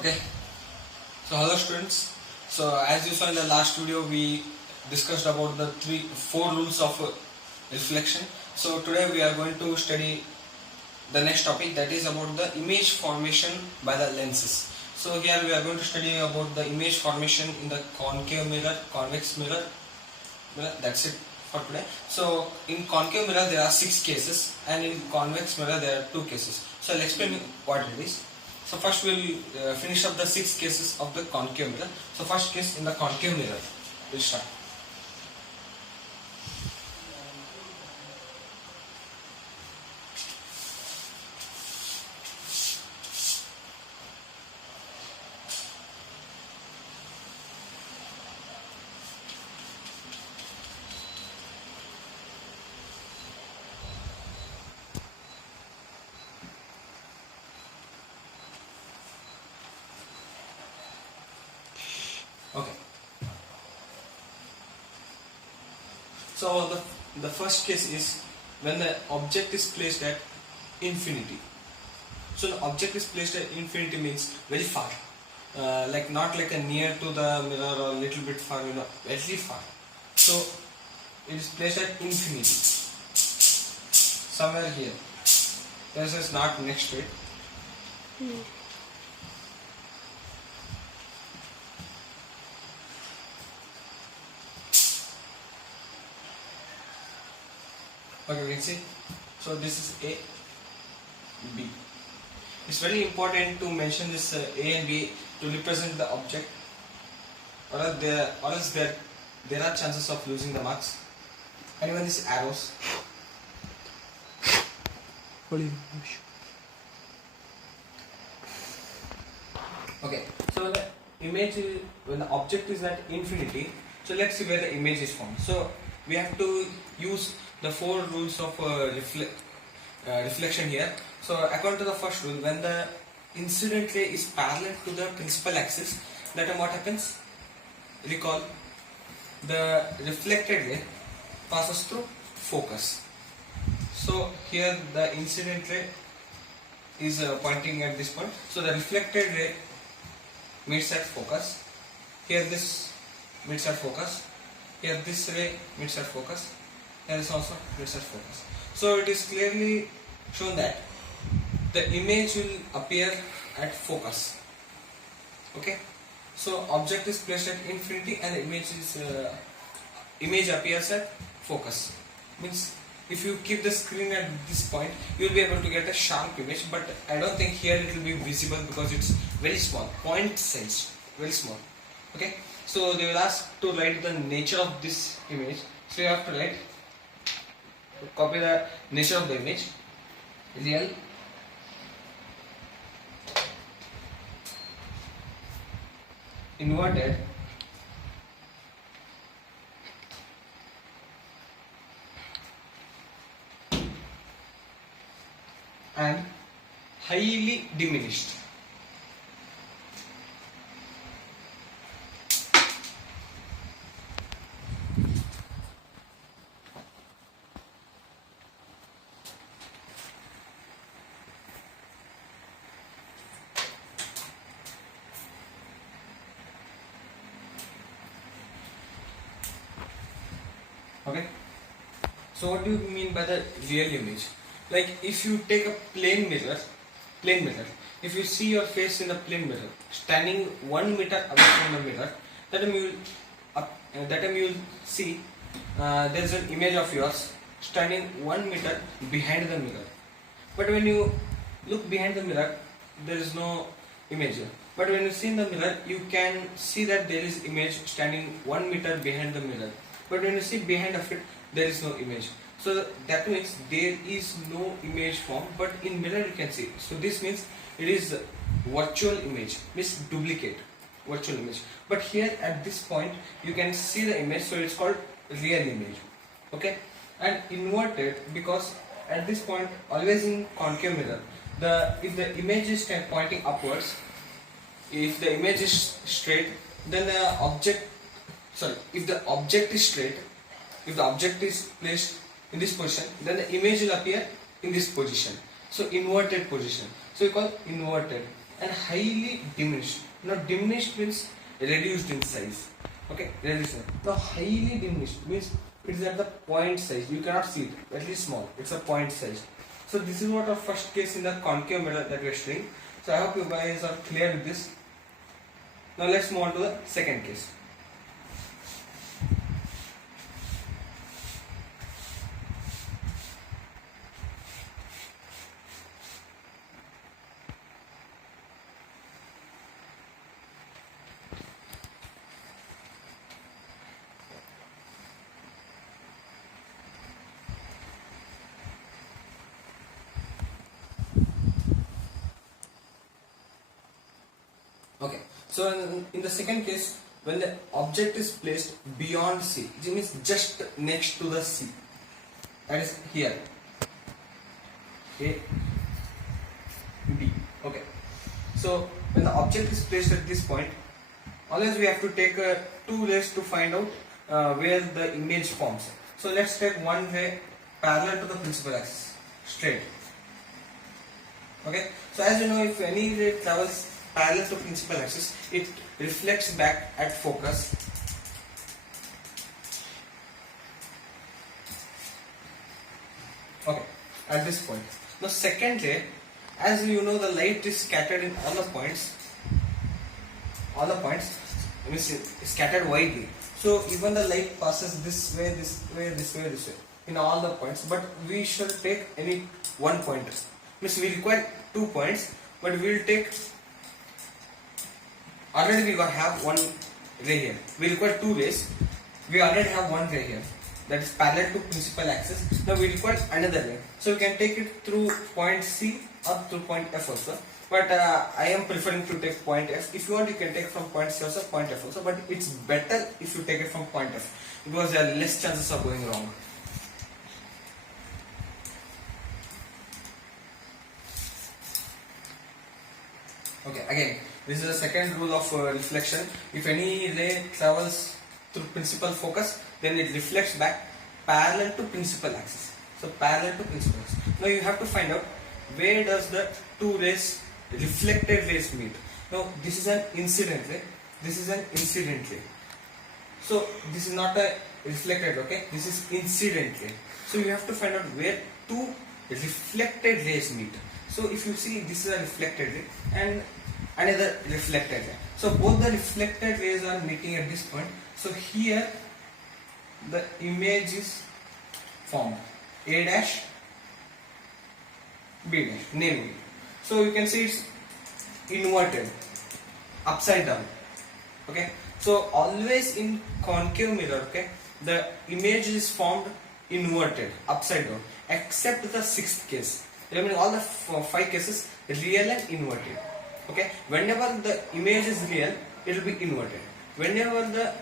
Okay, so hello students. So as you saw in the last video, we discussed about the four rules of reflection. So today we are going to study the next topic, that is about the image formation by the lenses. So here we are going to study about the image formation in the concave mirror, convex mirror. That's it for today. So in concave mirror there are 6 cases, and in convex mirror there are 2 cases. So I'll explain what it is. So first we'll finish up the 6 cases of the concave mirror. So first case in the concave mirror, we'll start. Okay. So the first case is when the object is placed at infinity. So the object is placed at infinity means very far, like not like a near to the mirror or little bit far, very far. So it is placed at infinity, somewhere here. This is not next to it. Okay, you can see. So this is A, B. It's very important to mention this A and B to represent the object, or else there are chances of losing the marks. And even these arrows. Okay, so the image when the object is at infinity, so let's see where the image is formed. So we have to use the 4 rules of reflection here. So according to the first rule, when the incident ray is parallel to the principal axis, that time what happens? Recall, the reflected ray passes through focus. So here the incident ray is pointing at this point. So the reflected ray meets at focus. Here this meets at focus. Here this ray meets at focus. Here is also meets at focus. So it is clearly shown that the image will appear at focus. Okay. So object is placed at infinity and the image appears at focus. Means if you keep the screen at this point, you will be able to get a sharp image, but I don't think here it will be visible because it's very small, point size, very small. Okay, so they will ask to write the nature of this image. So you have to write, copy the nature of the image, real, inverted, and highly diminished. Okay. So what do you mean by the real image? Like if you take a plain mirror, if you see your face in a plain mirror, standing 1 meter away from the mirror, that time you will see there is an image of yours standing 1 meter behind the mirror. But when you look behind the mirror, there is no image. But when you see in the mirror, you can see that there is image standing 1 meter behind the mirror. But when you see behind of it, there is no image. So that means there is no image formed, but in mirror you can see. So this means it is virtual image, means duplicate, virtual image. But here at this point you can see the image, so it's called real image. Okay, and inverted because at this point always in concave mirror, if the image is pointing upwards, if the image is straight, then the object. Sorry, if the object is straight, if the object is placed in this position, then the image will appear in this position. So inverted position. So we call inverted. and highly diminished. Now diminished means reduced in size. Okay, reduced. Now highly diminished means it is at the point size. You cannot see it, at least small. It's a point size. So this is what our first case in the concave mirror that we are studying. So I hope you guys are clear with this. Now let's move on to the second case. Okay, so in the second case, when the object is placed beyond C, it means just next to the C, that is here, A, B. Okay, so when the object is placed at this point, always we have to take two rays to find out where the image forms. So let's take one ray parallel to the principal axis, straight. Okay, so as you know, if any ray travels parallel to principal axis, it reflects back at focus. Okay, at this point. Now second ray, as you know, the light is scattered in all the points. Means scattered widely. So even the light passes this way, this way, this way, this way in all the points. But we shall take any one point. Means we require 2 points, but we will take. Already we have one ray here. We require 2 rays. We already have one ray here that is parallel to principal axis. Now we require another ray. So we can take it through point C or through point F also. But I am preferring to take point F. If you want, you can take from point C also, point F also. But it's better if you take it from point F because there are less chances of going wrong. Okay, again, this is the second rule of reflection. If any ray travels through principal focus, then it reflects back parallel to principal axis. So parallel to principal axis. Now you have to find out where does the two rays, reflected rays meet. Now this is an incident ray. This is an incident ray. So this is not a reflected. Okay, this is incident ray. So you have to find out where two reflected rays meet. So if you see, this is a reflected ray and another reflected ray. So both the reflected rays are meeting at this point. So here the image is formed, A dash, B dash, name it. So you can see it's inverted, upside down. Okay. So always in concave mirror, okay, the image is formed inverted, upside down, except the sixth case. Remember all the 5 cases, real and inverted. Okay, whenever the image is real, it will be inverted. Whenever the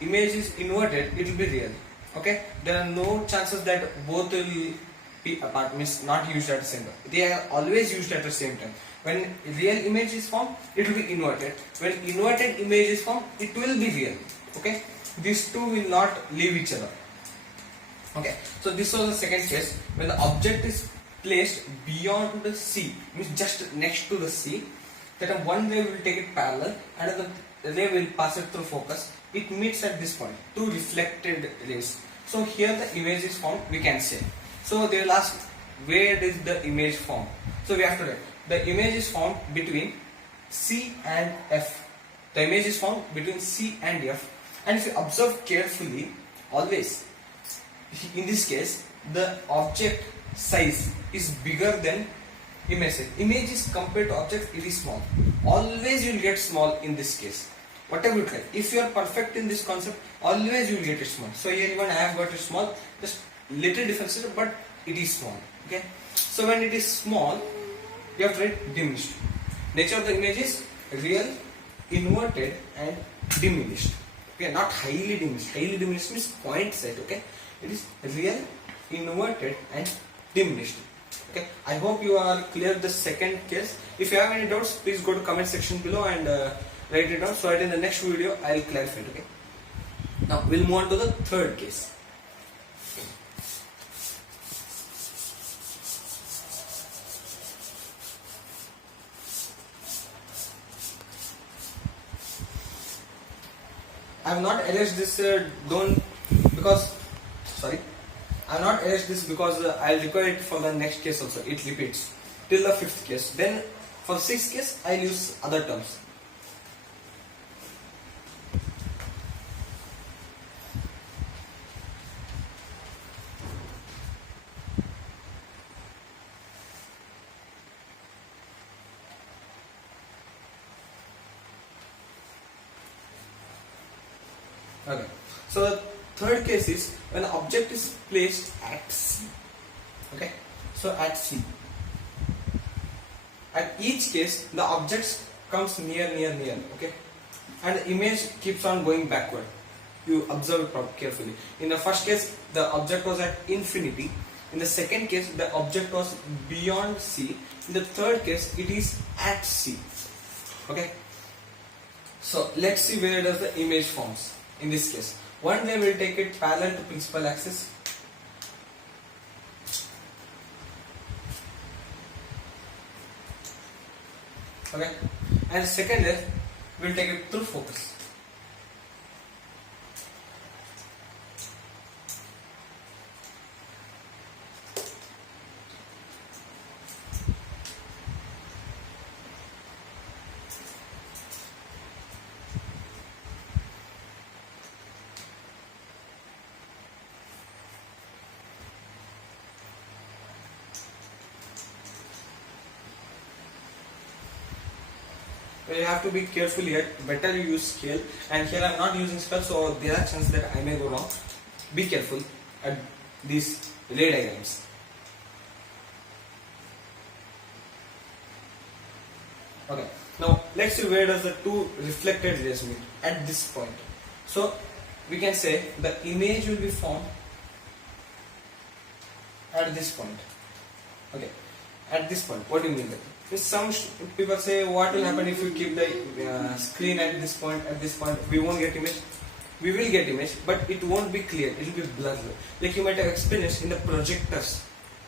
image is inverted, it will be real. Okay, there are no chances that both will be apart, means not used at the same time. They are always used at the same time. When real image is formed, it will be inverted. When inverted image is formed, it will be real. Okay, these two will not leave each other. Okay, so this was the second case when the object is placed beyond the C, means just next to the C. That one ray will take it parallel, another ray will pass it through focus. It meets at this point, two reflected rays. So here the image is formed, we can say. So they will ask, where is the image formed? So we have to write, the image is formed between C and F. The image is formed between C and F. And if you observe carefully, always, in this case, the object size is bigger than image size. Image is compared to object, it is small. Always you will get small in this case. Whatever you try. If you are perfect in this concept, always you will get it small. So here even I have got it small, just little difference, but it is small. Okay. So when it is small, you have to write diminished. Nature of the image is real, inverted, and diminished. Okay, not highly diminished. Highly diminished means point size. Okay, it is real, inverted, and diminished. Okay, I hope you are clear the second case. If you have any doubts, please go to comment section below and write it down, so that in the next video I will clarify it. Okay. Now we'll move on to the third case. I have not erased this. Don't because sorry. I have not erased this because I'll require it for the next case also. It repeats till the 5th case. Then for 6th case, I'll use other terms. Okay. So the third case is when the object is placed at C. Okay. So at C. At each case, the object comes near. Okay. And the image keeps on going backward. You observe it carefully. In the first case, the object was at infinity. In the second case, the object was beyond C. In the third case, it is at C. Okay. So let's see where does the image forms. In this case, one day we'll take it parallel to principal axis. Okay, and second day we'll take it through focus. You have to be careful here. Better you use scale, and here I am not using scale, so there are chances that I may go wrong. Be careful at these ray diagrams. Okay. Now let's see where does the two reflected rays meet at this point. So we can say the image will be formed at this point. Okay. At this point, what do you mean by that? Some people say, what will happen if you keep the screen at this point? At this point, we won't get image. We will get image, but it won't be clear. It will be blurred. Like you might have experienced in the projectors,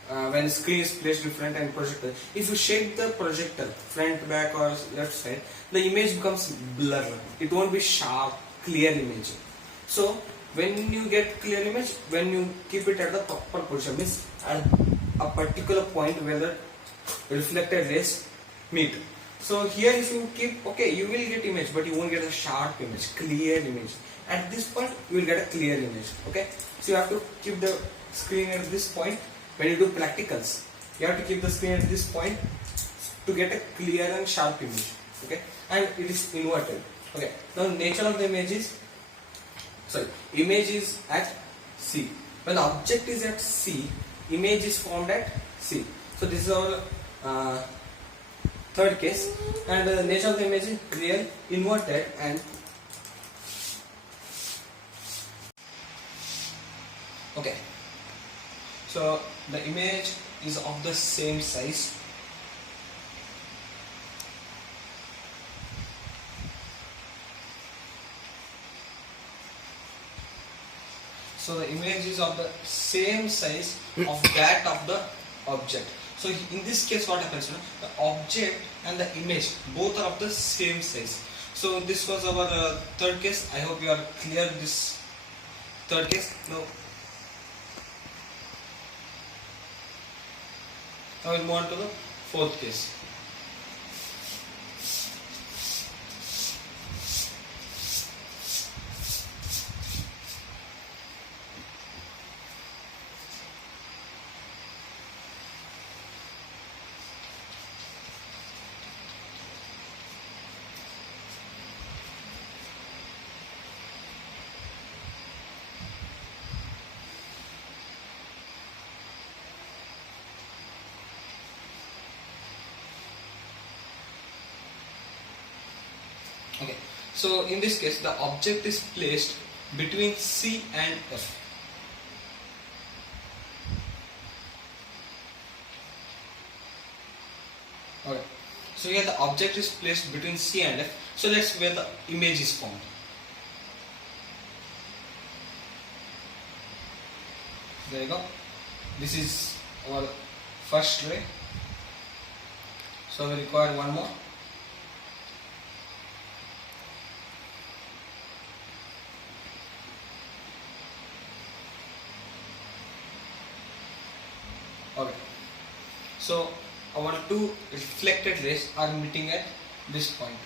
when the screen is placed in front and projector. If you shake the projector front, back, or left side, the image becomes blurred. It won't be sharp, clear image. So when you get clear image, when you keep it at the proper position, means at a particular point where the reflected rays meet. So here if you keep, okay, you will get image, but you won't get a sharp image, clear image. At this point you will get a clear image. Okay, so you have to keep the screen at this point. When you do practicals, you have to keep the screen at this point to get a clear and sharp image. Okay, and it is inverted. Okay, now nature of the image is, image is at C. When the object is at C, image is formed at C. So this is our third case, and the nature of the image is real, inverted, and okay. So the image is of the same size. So the image is of the same size of that of the object. So in this case what happens, the object and the image both are of the same size. So this was our third case. I hope you are clear with this third case. Now I will move on to the fourth case. Okay, so in this case the object is placed between C and F. Okay, so here the object is placed between C and F. So let's see where the image is formed. There you go. This is our first ray. So we require one more. So our two reflected rays are meeting at this point.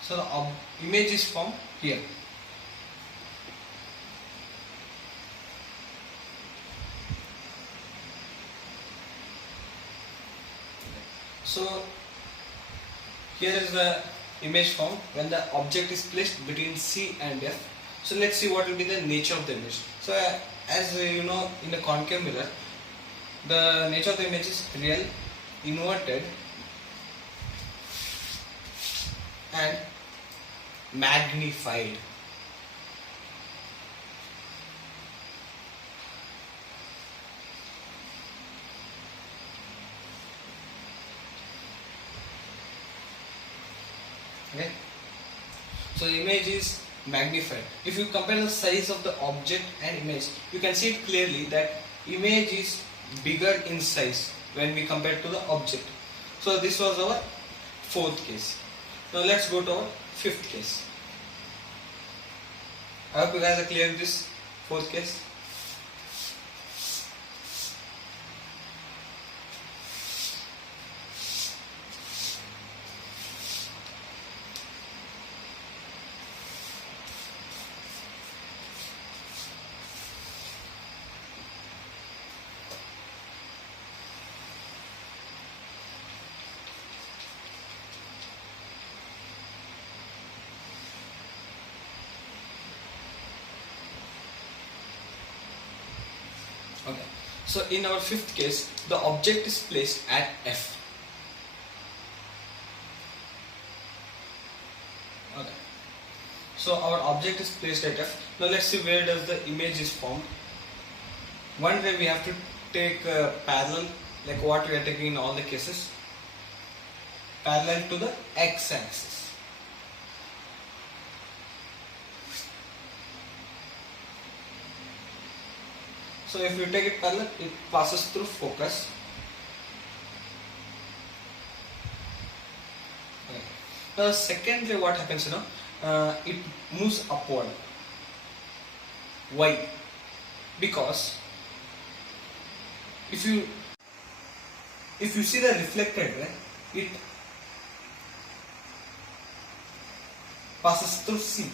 So the image is formed here. So here is the image formed when the object is placed between C and F. So let's see what will be the nature of the image. So as you know, in the concave mirror, the nature of the image is real, inverted and magnified. Okay. So the image is magnified. If you compare the size of the object and image, you can see it clearly that image is bigger in size when we compare to the object. So this was our fourth case. Now let's go to our fifth case. I hope you guys are clear with this fourth case. Okay. So in our fifth case, the object is placed at F. Okay. So our object is placed at F. Now let's see where does the image is formed. One way we have to take parallel, like what we are taking in all the cases, parallel to the x-axis. So if you take it parallel, it passes through focus. Okay. The second way what happens, it moves upward. Why? Because if you see the reflected ray, it passes through C.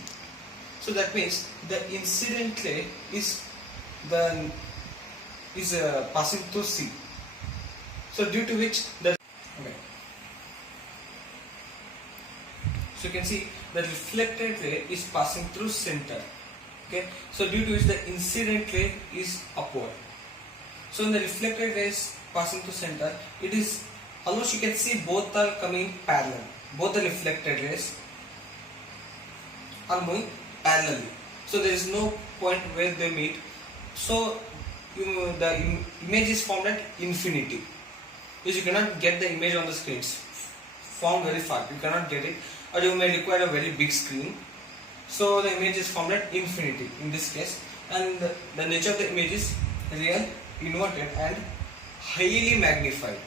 So that means the incident ray is passing through C. So due to which the okay. So you can see the reflected ray is passing through center. Okay. So due to which the incident ray is upward. So when the reflected ray is passing through center, it is almost you can see both are coming parallel. Both the reflected rays are moving parallelly. So there is no point where they meet. So the image is formed at infinity. Because you cannot get the image on the screen. It's formed very far. You cannot get it, or you may require a very big screen. So the image is formed at infinity in this case, and the nature of the image is real, inverted, and highly magnified.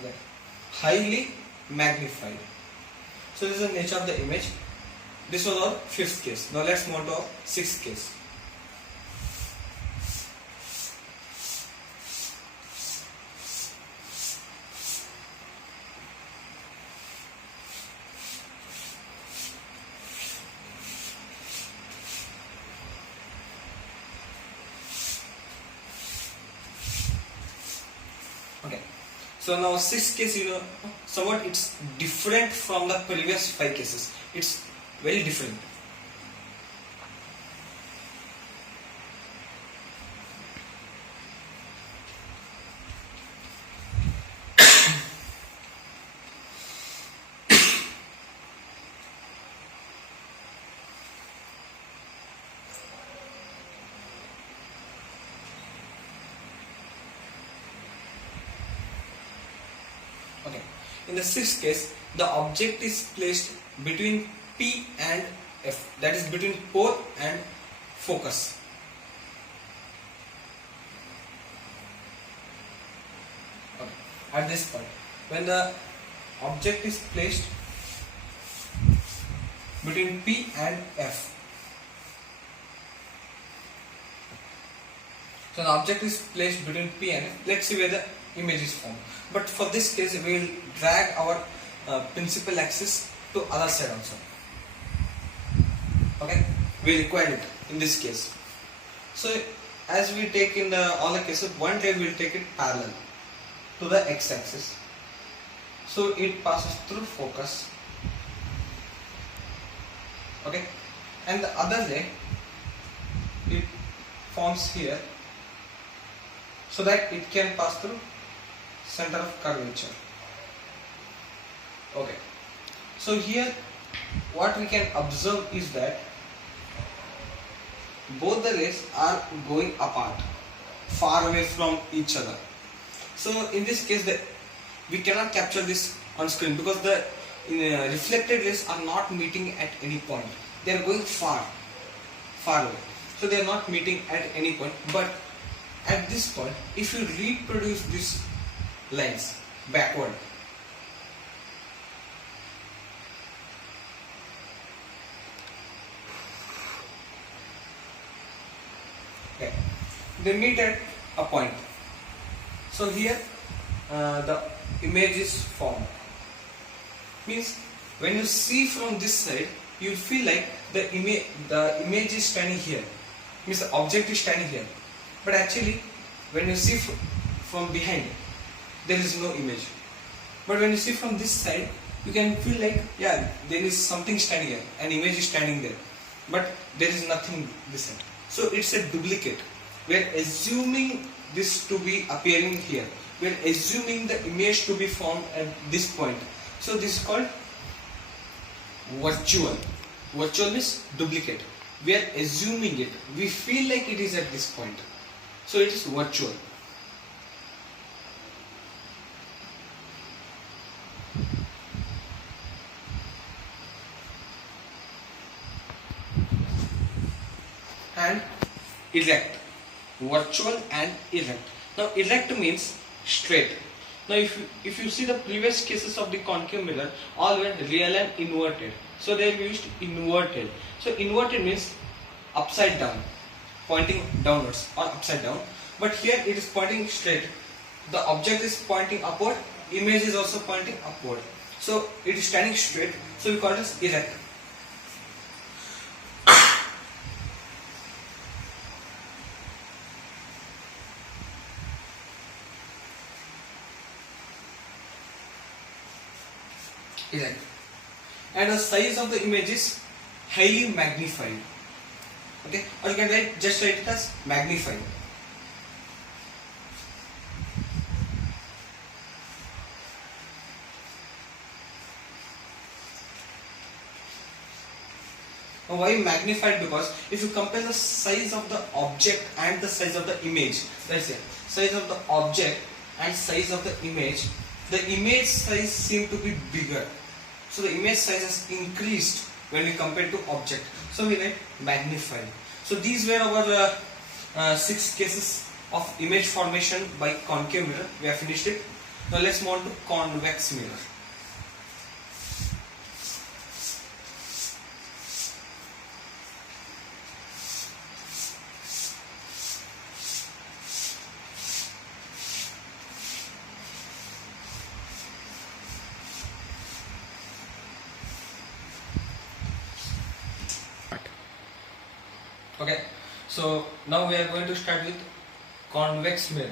Okay. Highly magnified. So this is the nature of the image. This was our fifth case. Now let's move to our sixth case. Okay. So now sixth case, somewhat it's different from the previous five cases. It's very different. Okay. In the sixth case, the object is placed between P and F, that is between pole and focus. Okay. At this point, when the object is placed between P and F. So the object is placed between P and F. Let's see where the image is formed. But for this case, we will drag our principal axis to other side also. Okay, we require it in this case. So as we take in all the cases, one tail will take it parallel to the x-axis. So it passes through focus. Okay, and the other leg it forms here, so that it can pass through center of curvature. Okay, so here what we can observe is that both the rays are going apart, far away from each other. So in this case, we cannot capture this on screen because the reflected rays are not meeting at any point. They are going far away. So they are not meeting at any point. But at this point, if you reproduce these lines backward, okay, they meet at a point. So here the image is formed. Means when you see from this side, you feel like the image is standing here. Means the object is standing here. But actually, when you see from behind, there is no image. But when you see from this side, you can feel like, yeah, there is something standing here. An image is standing there. But there is nothing this side. So it's a duplicate. We are assuming this to be appearing here. We are assuming the image to be formed at this point. So this is called virtual. Virtual means duplicate. We are assuming it. We feel like it is at this point. So it is virtual. And erect. Virtual and erect. Now erect means straight. Now if you see the previous cases of the concave mirror, all were real and inverted. So they used inverted. So inverted means upside down, pointing downwards or upside down. But here it is pointing straight. The object is pointing upward, image is also pointing upward. So it is standing straight. So we call it as erect. Erect. And the size of the image is highly magnified. Okay, or you can just write it as magnified. Now why magnified? Because if you compare the size of the object and the size of the image, let's say size of the object and size of the image size seem to be bigger. So the image size has increased when we compare to object. So we write magnified. So these were our 6 cases of image formation by concave mirror. We have finished it. Now let's move on to convex mirror. Okay, so now we are going to start with convex mirror.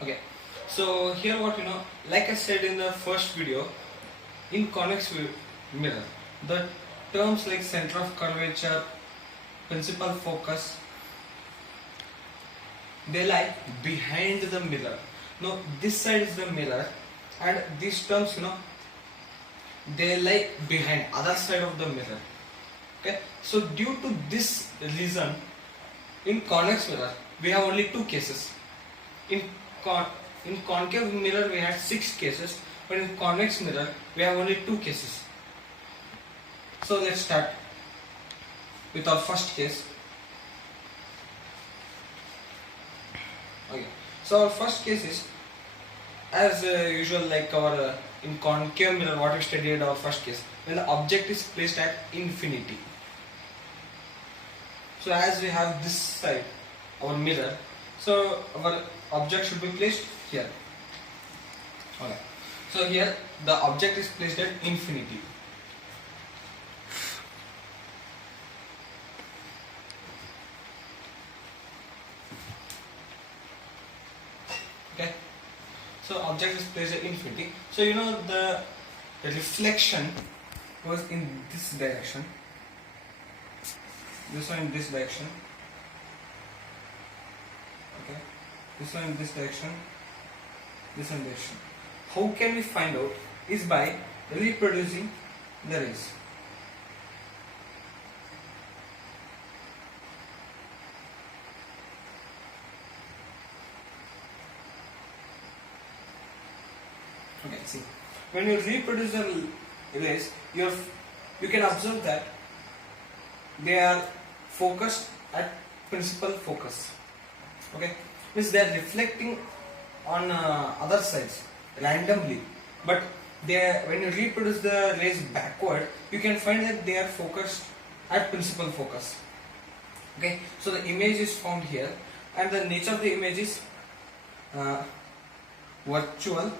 Okay, so here what like I said in the first video, in convex mirror, the terms like center of curvature, principal focus, they lie behind the mirror. Now this side is the mirror and these terms they lie behind other side of the mirror. Okay, so due to this reason, in convex mirror we have only 2 cases. In concave mirror we had 6 cases, but in convex mirror we have only 2 cases. So let's start with our first case. Okay. So our first case is, as usual, like our in concave mirror, what we studied our first case, when the object is placed at infinity. So as we have this side, our mirror, so our object should be placed here. Okay. So here the object is placed at infinity. Okay. So object is placed at infinity. So you know the reflection goes in this direction. This one in this direction. Okay. This one in this direction. This one direction. How can we find out? Is by reproducing the rays. Okay, see. When you reproduce the rays, you can observe that they are focused at principal focus. Okay, means they are reflecting on other sides randomly, but when you reproduce the rays backward, you can find that they are focused at principal focus. Okay, so the image is found here, and the nature of the image is virtual.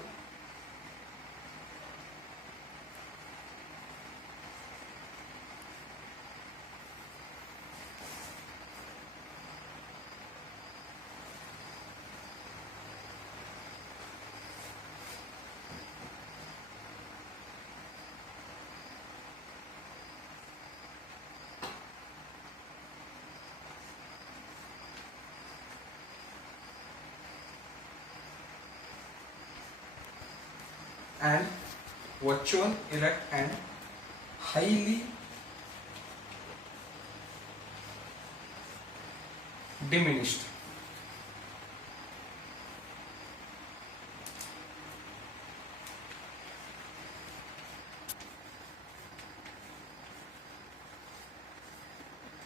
And virtual, erect, and highly diminished.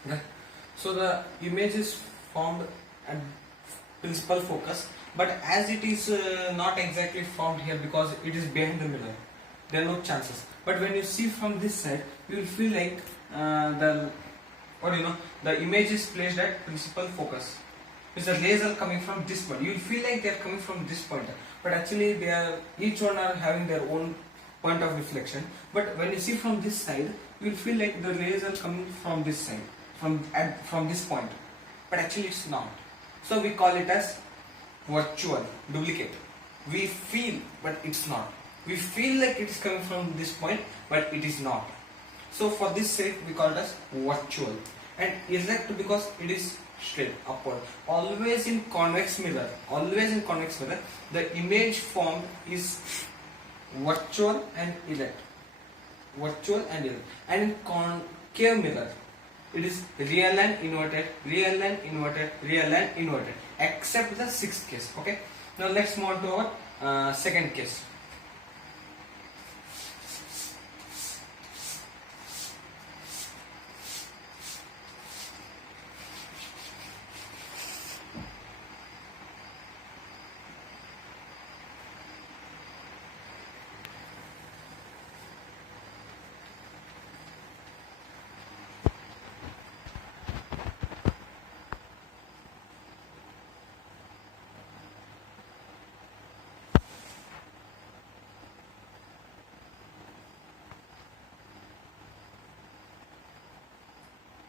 Okay. So the image is formed at principal focus, but as it is not exactly formed here because it is behind the mirror, there are no chances. But when you see from this side, you will feel like the image is placed at principal focus. Because the rays are coming from this point. You will feel like they are coming from this point, but actually each one are having their own point of reflection. But when you see from this side, you will feel like the rays are coming from this side, from this point. But actually it's not. So we call it as virtual, duplicate. We feel, but it's not. We feel like it is coming from this point, but it is not. So for this sake, we call it as virtual. And erect because it is straight upward. Always in convex mirror, the image formed is virtual and erect. Virtual and erect. And in concave mirror, it is real and inverted, real and inverted, real and inverted, except the sixth case. Okay. Now let's move on to our second case.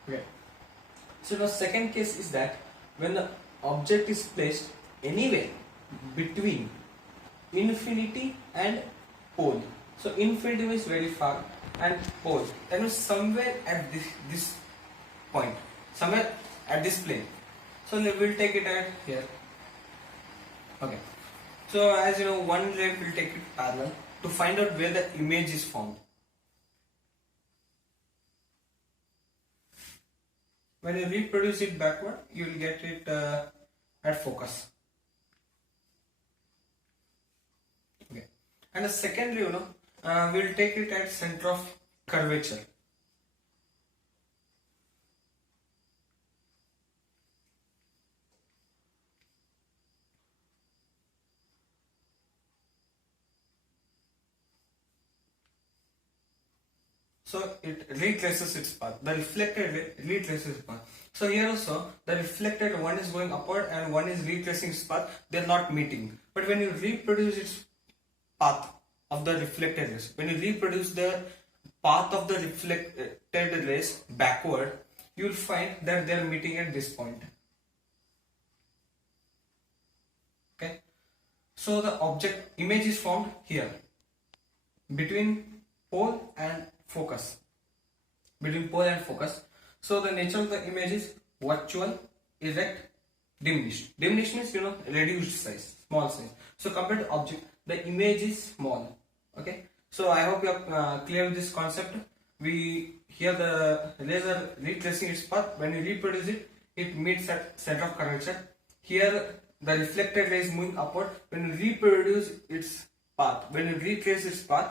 Okay. So the second case is that when the object is placed anywhere between infinity and pole. So infinity means very far and pole, that means somewhere at this point, somewhere at this plane. So we will take it at here. Okay. So as you know, one ray will take it parallel to find out where the image is formed. When you reproduce it backward, you will get it at focus. Okay. And the secondary, we will take it at center of curvature. So it retraces its path. The reflected ray retraces its path. So here also the reflected one is going upward and one is retracing its path. They're not meeting. But when you reproduce its path of the reflected rays, when you reproduce the path of the reflected rays backward, you will find that they are meeting at this point. Okay. So the object image is formed here between pole and focus. Between pole and focus. So the nature of the image is virtual, erect, diminished. Diminished means reduced size, small size. So compared to object, the image is small. Okay. So I hope you are clear with this concept. We here the laser retracing its path. When you reproduce it, it meets at center of curvature. Here the reflected ray is moving upward. When you reproduce its path, when you retrace its path,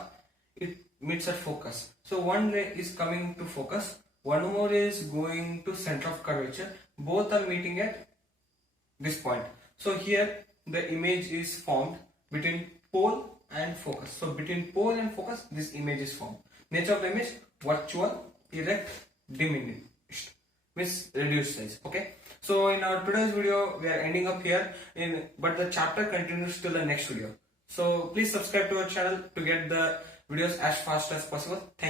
it meets at focus. So one ray is coming to focus, one more is going to center of curvature. Both are meeting at this point. So here the image is formed between pole and focus. So between pole and focus, this image is formed. Nature of the image: virtual, erect, diminished, means reduced size. Okay. So in our today's video, we are ending up here. But the chapter continues till the next video. So please subscribe to our channel to get the videos as fast as possible. Thank you.